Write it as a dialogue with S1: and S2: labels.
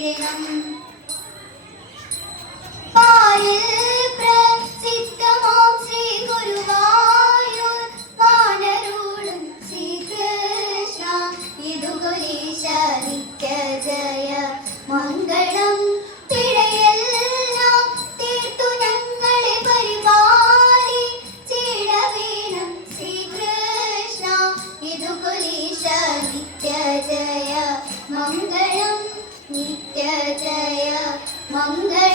S1: എഴുതണം പാലിൽ പ്രസിദ്ധമാം ശ്രീ ഗുരുവായൂർ വാനരൂടും ശ്രീകൃഷ്ണ ഇതുകുലീശ നിക്കജയ வந்த